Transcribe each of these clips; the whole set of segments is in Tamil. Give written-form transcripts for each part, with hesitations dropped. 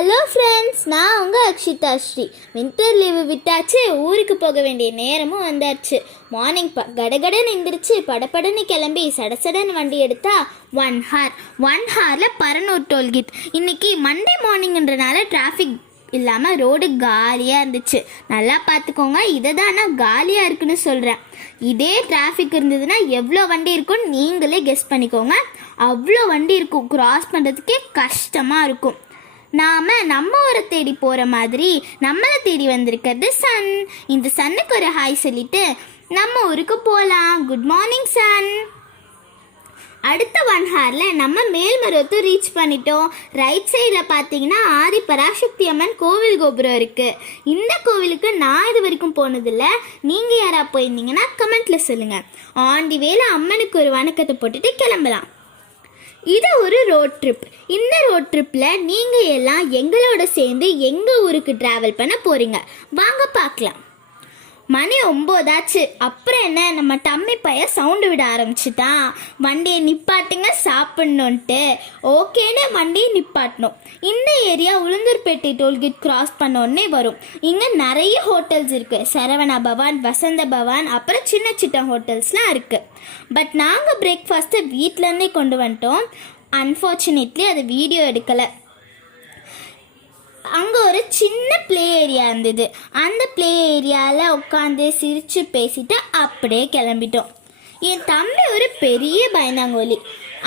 ஹலோ ஃப்ரெண்ட்ஸ், நான் உங்கள் அக்ஷிதா ஸ்ரீ. வின்டர் லீவு விட்டாச்சு, ஊருக்கு போக வேண்டிய நேரமும் வந்தாச்சு. மார்னிங் கடகடன்னு எந்திரிச்சு படப்படன்னு கிளம்பி சடசடன்னு வண்டி எடுத்தா ஒன் ஹாரில் பரனூர் டோல்கேட். இன்றைக்கி மண்டே மார்னிங்ன்றனால டிராஃபிக் இல்லாமல் ரோடு காலியாக இருந்துச்சு. நல்லா பார்த்துக்கோங்க, இதை தான் நான் காலியாக இருக்குன்னு சொல்கிறேன். இதே டிராஃபிக் இருந்ததுன்னா எவ்வளோ வண்டி இருக்குன்னு நீங்களே கெஸ் பண்ணிக்கோங்க. அவ்வளோ வண்டி இருக்கும், கிராஸ் பண்ணுறதுக்கே கஷ்டமாக இருக்கும். நாம் நம்ம ஊரை தேடி போகிற மாதிரி நம்மளை தேடி வந்திருக்கிறது சன். இந்த சன்னுக்கு ஒரு ஹாய் சொல்லிட்டு நம்ம ஊருக்கு போகலாம். Good morning son. அடுத்த 1 ஹாரில் நம்ம மேல்மருவத்தூர் ரீச் பண்ணிட்டோம். ரைட் சைடில் பார்த்தீங்கன்னா ஆதி பராசக்தி அம்மன் கோவில் கோபுரம் இருக்குது. இந்த கோவிலுக்கு நான் இது வரைக்கும் போனதில்லை. நீங்கள் யாராவது போயிருந்தீங்கன்னா கமெண்ட்டில் சொல்லுங்கள். ஆன் தி வேல அம்மனுக்கு ஒரு வணக்கத்தை போட்டுட்டு கிளம்பலாம். இது ஒரு ரோட் ட்ரிப். இந்த ரோட் ட்ரிப்பில் நீங்கள் எல்லாம் எங்களோட சேர்ந்து எங்கள் ஊருக்கு ட்ராவல் பண்ண போகிறீங்க. வாங்க பார்க்கலாம். மணி 9 ஆச்சு. அப்புறம் என்ன, நம்ம டம்மி பைய சவுண்டு விட ஆரம்பிச்சுட்டான். வண்டியை நிப்பாட்டுங்க சாப்பிட்ணுன்ட்டு. ஓகேன்னு வண்டியை நிப்பாட்டணும். இந்த ஏரியா உளுந்தூர்பேட்டை டோல்கேட் கிராஸ் பண்ணோடனே வரும். இங்கே நிறைய ஹோட்டல்ஸ் இருக்குது. சரவணா பவான், வசந்த பவான், அப்புறம் சின்ன சின்ன ஹோட்டல்ஸ்லாம் இருக்குது. பட் நாங்கள் பிரேக்ஃபாஸ்ட்டை வீட்டிலேருந்தே கொண்டு வந்துட்டோம். அன்ஃபார்ச்சுனேட்லி அது வீடியோ எடுக்கலை. அங்கே ஒரு சின்ன ப்ளே ஏரியா இருந்தது. அந்த ப்ளே ஏரியாவில் உட்காந்து சிரித்து பேசிட்டு அப்படியே கிளம்பிட்டோம். என் தம்பி ஒரு பெரிய பயந்தாங்கோலி.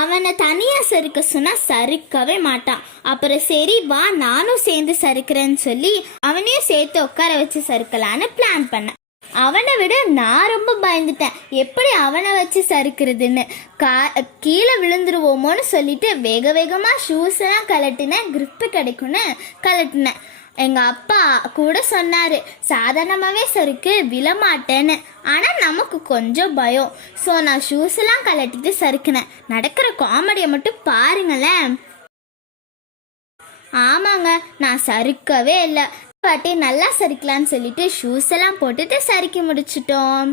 அவனை தனியாக சறுக்க சொன்னால் சறுக்கவே மாட்டான். அப்புறம் சரி வா நானும் சேர்ந்து சறுக்கிறேன்னு சொல்லி அவனையும் சேர்த்து உட்கார வச்சு சறுக்கலான்னு பிளான் பண்ணேன். அவனை விட நான் ரொம்ப பயந்துட்டேன், எப்படி அவனை வச்சு சறுக்கிறதுன்னு. கீழே விழுந்துருவோமோன்னு சொல்லிட்டு வேக வேகமாக ஷூஸ் எல்லாம் கலட்டினேன். கிரிப்பு கிடைக்கும்னு கலட்டினேன். எங்கள் அப்பா கூட சொன்னார், சாதாரணமாகவே சறுக்கு விழமாட்டேன்னு. ஆனால் நமக்கு கொஞ்சம் பயம். ஸோ நான் ஷூஸ் எல்லாம் கலட்டிட்டு சறுக்கினேன். நடக்கிற காமெடியை மட்டும் பாருங்களேன். ஆமாங்க, நான் சறுக்கவே இல்லை. வாட்டி நல்லா சறுக்கலான்னு சொல்லிட்டு ஷூஸ் எல்லாம் போட்டுட்டு சறுக்கி முடிச்சிட்டோம்.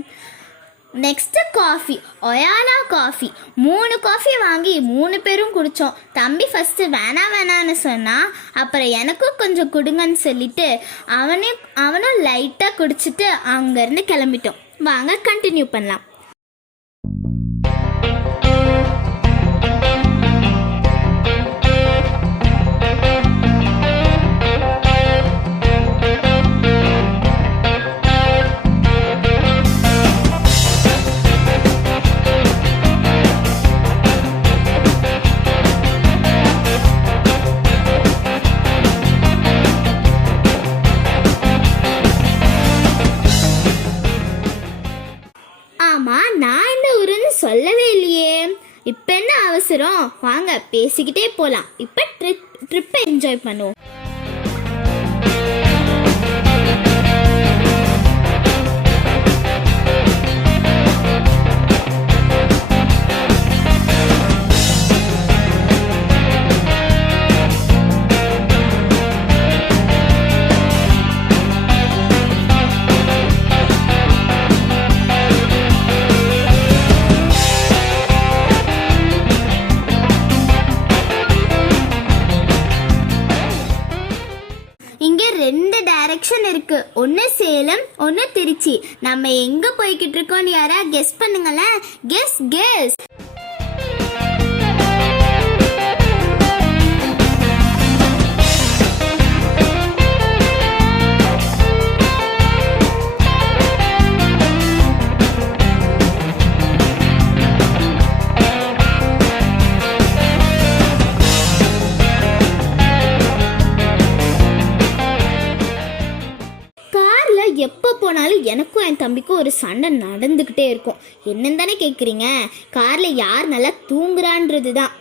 நெக்ஸ்ட்டு காஃபி, ஒயானா காஃபி. 3 காஃபி வாங்கி 3 பேரும் குடித்தோம். தம்பி ஃபஸ்ட்டு வேணான்னு சொன்னான். அப்புறம் எனக்கும் கொஞ்சம் கொடுங்கன்னு சொல்லிட்டு அவனும் லைட்டாக குடிச்சிட்டு அங்கேருந்து கிளம்பிட்டோம். வாங்க கண்டினியூ பண்ணலாம். சொல்லவே இல்லையே. இப்போ என்ன அவசரம், வாங்க பேசிக்கிட்டே போகலாம். இப்போ ட்ரிப்பை என்ஜாய் பண்ணுவோம். இங்கே 2 டைரக்ஷன் இருக்கு, ஒன்று சேலம், ஒன்று திருச்சி. நம்ம எங்க போய்கிட்டு இருக்கோம்னு யாரா கெஸ் பண்ணுங்களேன். கெஸ். எப்போ போனாலும் எனக்கும் என் தம்பிக்கும் ஒரு சண்டை நடந்துக்கிட்டே இருக்கும். என்னன்னு தானே கேட்குறீங்க? காரில் யார் நல்லா தூங்குறான்றது தான்.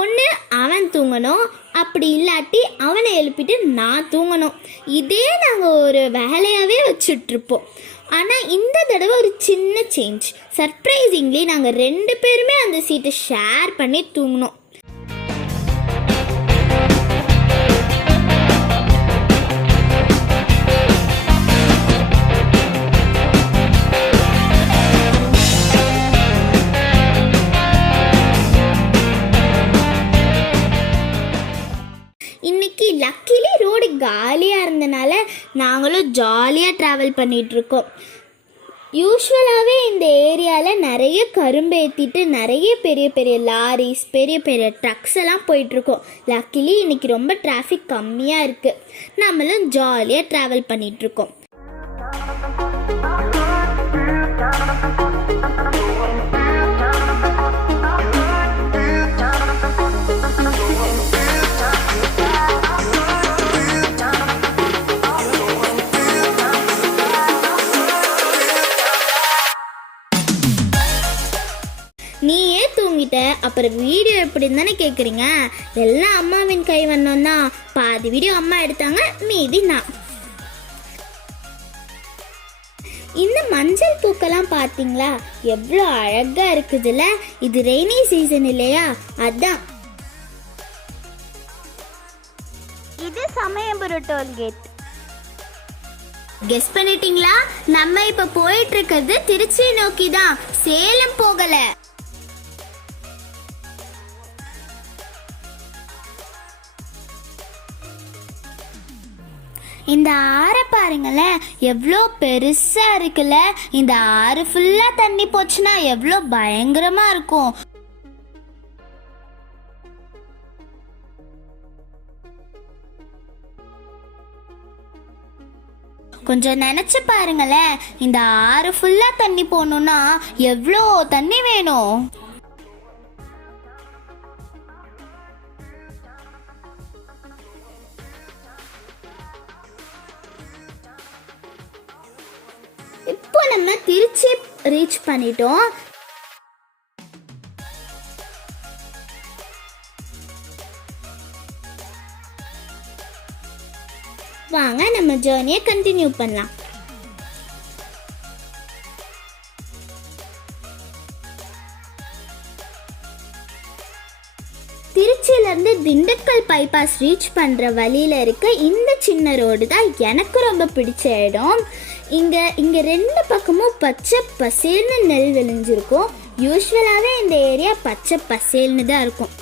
ஒன்று அவன் தூங்கணும், அப்படி இல்லாட்டி அவனை எழுப்பிட்டு நான் தூங்கணும். இதே நாங்கள் ஒரு வேலையாகவே வச்சுட்ருப்போம். ஆனால் இந்த தடவை ஒரு சின்ன சேஞ்ச். சர்ப்ரைசிங்லி நாங்கள் 2 பேருமே அந்த சீட்டை ஷேர் பண்ணி தூங்கினோம். லக்கிலி ரோடு காலியாக இருந்தனால நாங்களும் ஜாலியாக ட்ராவல் பண்ணிகிட்ருக்கோம். யூஸ்வலாகவே இந்த ஏரியாவில் நிறைய கரும்பு ஏற்றிட்டு நிறைய பெரிய பெரிய லாரிஸ், பெரிய பெரிய ட்ரக்ஸ் எல்லாம் போயிட்டுருக்கோம். லக்கிலி இன்றைக்கி ரொம்ப டிராஃபிக் கம்மியாக இருக்குது. நம்மளும் ஜாலியாக ட்ராவல் பண்ணிகிட்ருக்கோம். நீயே தூங்கிட்ட, அப்புறம் வீடியோ எப்படின்னு தானே கேட்குறீங்க. எல்லாம் அம்மாவின் கை வந்தோம் தான். பாதி வீடியோ அம்மா எடுத்தாங்க, மீதி நான். இந்த மஞ்சள் பூக்கெல்லாம் பார்த்தீங்களா, எவ்வளோ அழகாக இருக்குதுல்ல. இது ரெய்னி சீசன் இல்லையா, அதான். இது சமயபுரம் டோல்கேட். கெஸ் பண்ணிட்டீங்களா? நம்ம இப்ப போயிட்டு இருக்கிறது திருச்சி நோக்கி தான், சேலம் போகல. இந்த ஆறை பாருங்களேன், எவ்வளோ பெருசா இருக்குல்ல. இந்த ஆறு ஃபுல்லா தண்ணி போச்சுன்னா எவ்வளோ பயங்கரமா இருக்கும். கொஞ்சம் நினைச்சு பாருங்களேன், இந்த ஆறு ஃபுல்லா தண்ணி போகணும்னா எவ்வளோ தண்ணி வேணும். இப்போ நம்ம திருச்சி ரீச் பண்ணிட்டோம். வாங்க நம்ம ஜர்னியை கண்டினியூ பண்ணலாம். திருச்சியிலேருந்து திண்டுக்கல் பைபாஸ் ரீச் பண்ணுற வழியில் இருக்க இந்த சின்ன ரோடு தான் எனக்கு ரொம்ப பிடிச்ச இடம். இங்கே ரெண்டு பக்கமும் பச்சை பசேல்னு நெல் விளைஞ்சிருக்கும். யூஸ்வலாகவே இந்த ஏரியா பச்சை பசேல்னு தான் இருக்கும்.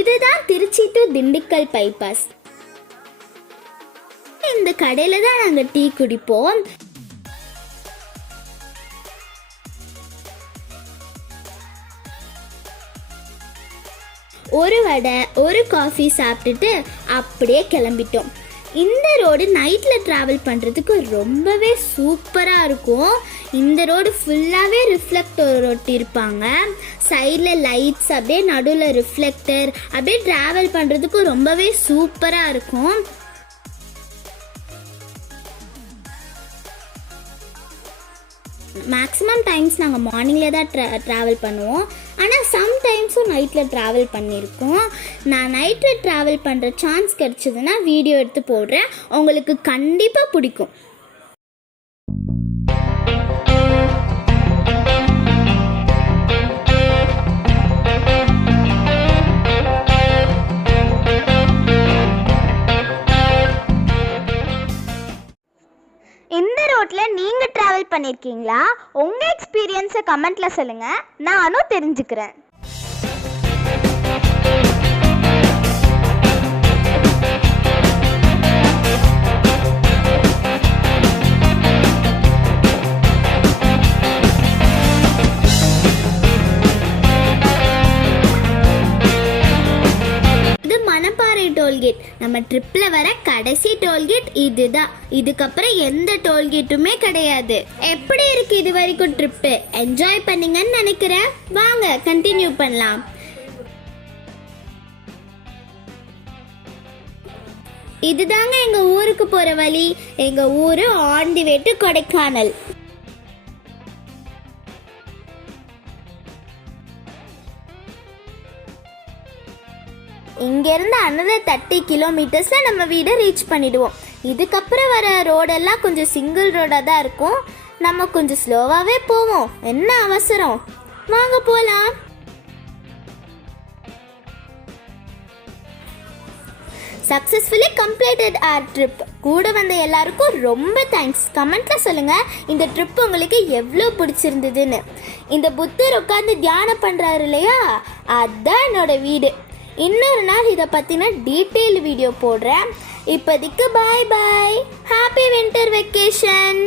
இதுதான் திருச்சி டு திண்டுக்கல் பைபாஸ். இந்த கடையில தான் நாங்க டீ குடிப்போம். ஒரு வடை ஒரு காஃபி சாப்பிட்டுட்டு அப்படியே கிளம்பிட்டோம். இந்த ரோடு நைட்டில் ட்ராவல் பண்ணுறதுக்கு ரொம்பவே சூப்பராக இருக்கும். இந்த ரோடு ஃபுல்லாகவே ரிஃப்ளெக்டர் ஒட்டியிருப்பாங்க. சைடில் லைட்ஸ், அப்படியே நடுவில் ரிஃப்ளெக்டர், அப்படியே ட்ராவல் பண்ணுறதுக்கு ரொம்பவே சூப்பராக இருக்கும். மேக்ஸிமம் டைம்ஸ் நாங்கள் மார்னிங்கில் தான் ட்ராவல் பண்ணுவோம். ஆனால் சம்டைம்ஸும் நைட்டில் ட்ராவல் பண்ணியிருக்கோம். நான் நைட்டில் ட்ராவல் பண்ணுற சான்ஸ் கிடச்சிதுன்னா வீடியோ எடுத்து போடுறேன், உங்களுக்கு கண்டிப்பாக பிடிக்கும். இந்த ரோட்ல நீங்க டிராவல் பண்ணிருக்கீங்களா? உங்க எக்ஸ்பீரியன்ஸை கமெண்ட்ல சொல்லுங்க, நானும் தெரிஞ்சுக்கிறேன். டோல்கேட் நம்ம ட்ரிப்ல வர கடைசி டோல்கேட் இதுதான். இதுக்கப்புறம் எந்த டோல்கேட்டுமே கிடையாது. எப்படி இருக்கு இது வரைக்கும் ட்ரிப்பு? என்ஜாய் பண்ணீங்கன்னு நினைக்கிறேன். வாங்க கண்டினியூ பண்ணலாம். இதுதாங்க எங்க ஊருக்கு போற வழி. எங்க ஊரு on the way to Kodaikanal. இங்கேருந்து another 30 கிலோமீட்டர்ஸில் நம்ம வீடை ரீச் பண்ணிடுவோம். இதுக்கப்புறம் வர ரோடெல்லாம் கொஞ்சம் சிங்கிள் ரோடாக தான் இருக்கும். நம்ம கொஞ்சம் ஸ்லோவாகவே போவோம், என்ன அவசரம், வாங்க போகலாம். Successfully completed our trip. கூட வந்த எல்லாருக்கும் ரொம்ப தேங்க்ஸ். கமெண்ட்டில் சொல்லுங்கள் இந்த ட்ரிப் உங்களுக்கு எவ்வளோ பிடிச்சிருந்ததுன்னு. இந்த புத்தர் உட்காந்து தியானம் பண்ணுறாரு இல்லையா, அதுதான் என்னோட வீடு. இன்னொரு நாள் இதை பற்றின டீட்டெயில் வீடியோ போடுறேன். இப்போதைக்கு bye bye. Happy winter vacation.